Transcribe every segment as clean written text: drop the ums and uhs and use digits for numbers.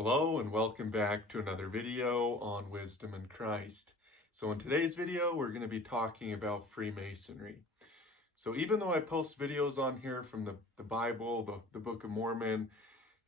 Hello and welcome back to another video on wisdom in Christ. So in today's video, we're going to be talking about Freemasonry. So even though I post videos on here from the Bible, the Book of Mormon,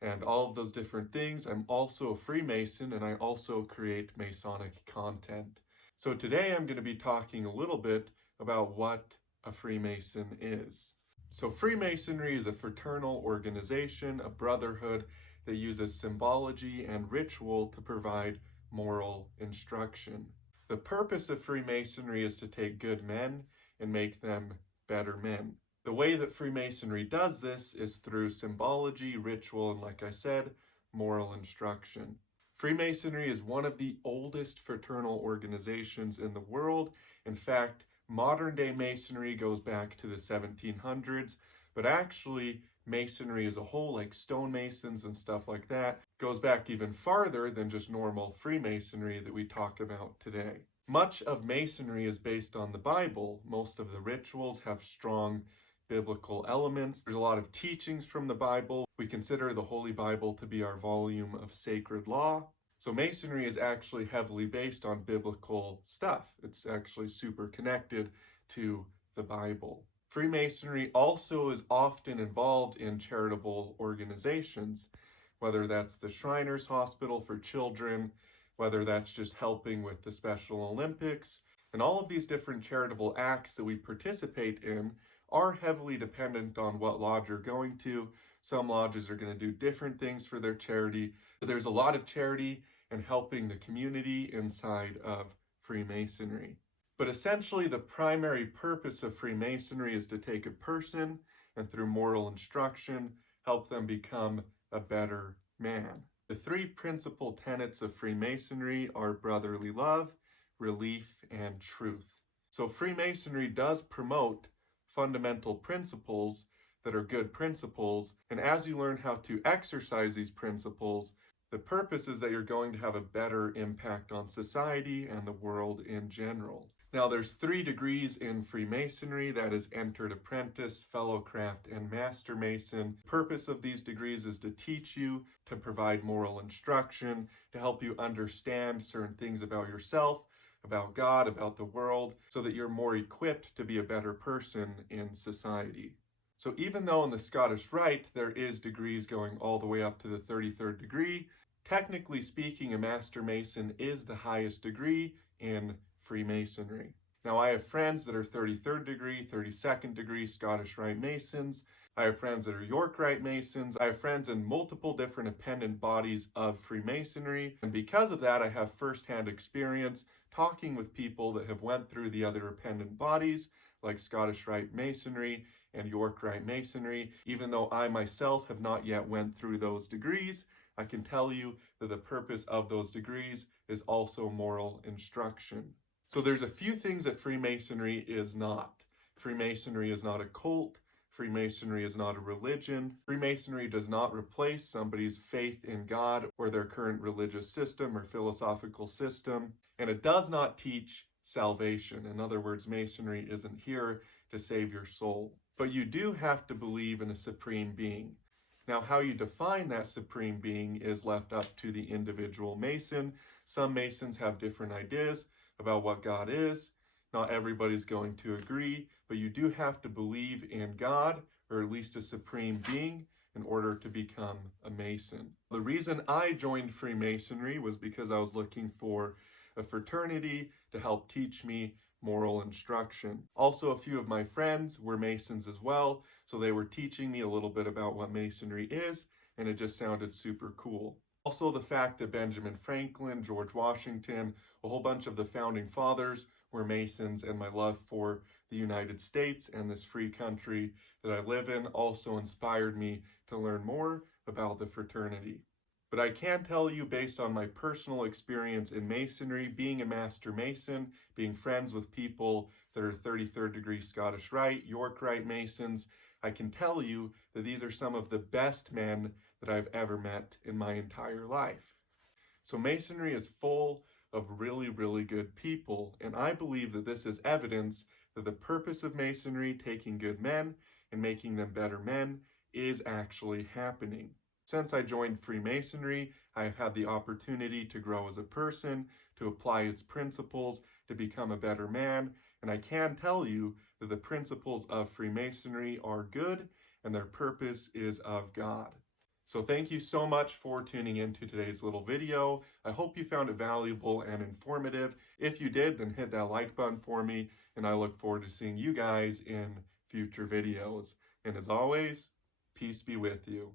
and all of those different things, I'm also a Freemason and I also create Masonic content. So today I'm going to be talking a little bit about what a Freemason is. So Freemasonry is a fraternal organization, a brotherhood that uses symbology and ritual to provide moral instruction. The purpose of Freemasonry is to take good men and make them better men. The way that Freemasonry does this is through symbology, ritual, and like I said, moral instruction. Freemasonry is one of the oldest fraternal organizations in the world. In fact, modern-day Masonry goes back to the 1700s, but actually, Masonry as a whole, like stonemasons and stuff like that, goes back even farther than just normal Freemasonry that we talk about today. Much of Masonry is based on the Bible. Most of the rituals have strong biblical elements. There's a lot of teachings from the Bible. We consider the Holy Bible to be our volume of sacred law. So Masonry is actually heavily based on biblical stuff. It's actually super connected to the Bible. Freemasonry also is often involved in charitable organizations, whether that's the Shriners Hospital for Children, whether that's just helping with the Special Olympics, and all of these different charitable acts that we participate in are heavily dependent on what lodge you're going to. Some lodges are going to do different things for their charity. There's a lot of charity and helping the community inside of Freemasonry. But essentially, the primary purpose of Freemasonry is to take a person and through moral instruction, help them become a better man. The three principal tenets of Freemasonry are brotherly love, relief, and truth. So Freemasonry does promote fundamental principles that are good principles, and as you learn how to exercise these principles, the purpose is that you're going to have a better impact on society and the world in general. Now, there's 3 degrees in Freemasonry, that is entered apprentice, fellowcraft, and master mason. The purpose of these degrees is to teach you, to provide moral instruction, to help you understand certain things about yourself, about God, about the world, so that you're more equipped to be a better person in society. So even though in the Scottish Rite there is degrees going all the way up to the 33rd degree, technically speaking, a Master Mason is the highest degree in Freemasonry. Now, I have friends that are 33rd degree, 32nd degree Scottish Rite Masons. I have friends that are York Rite Masons. I have friends in multiple different appendant bodies of Freemasonry. And because of that, I have firsthand experience talking with people that have went through the other appendant bodies, like Scottish Rite Masonry and York Rite Masonry. Even though I myself have not yet went through those degrees, I can tell you that the purpose of those degrees is also moral instruction. So there's a few things that Freemasonry is not. Freemasonry is not a cult. Freemasonry is not a religion. Freemasonry does not replace somebody's faith in God or their current religious system or philosophical system. And it does not teach salvation. In other words, Masonry isn't here to save your soul. But you do have to believe in a supreme being. Now, how you define that supreme being is left up to the individual Mason. Some Masons have different ideas about what God is. Not everybody's going to agree, but you do have to believe in God, or at least a supreme being, in order to become a Mason. The reason I joined Freemasonry was because I was looking for a fraternity to help teach me moral instruction. Also, a few of my friends were Masons as well, so they were teaching me a little bit about what Masonry is, and it just sounded super cool. Also, the fact that Benjamin Franklin, George Washington, a whole bunch of the founding fathers were Masons, and my love for the United States and this free country that I live in also inspired me to learn more about the fraternity. But I can tell you, based on my personal experience in Masonry, being a Master Mason, being friends with people that are 33rd degree Scottish Rite, York Rite Masons, I can tell you that these are some of the best men that I've ever met in my entire life. So Masonry is full of really, really good people, and I believe that this is evidence that the purpose of Masonry, taking good men and making them better men, is actually happening. since I joined Freemasonry, I have had the opportunity to grow as a person, to apply its principles, to become a better man, and I can tell you that the principles of Freemasonry are good and their purpose is of God. So thank you so much for tuning into today's little video. I hope you found it valuable and informative. If you did, then hit that like button for me, and I look forward to seeing you guys in future videos. And as always, peace be with you.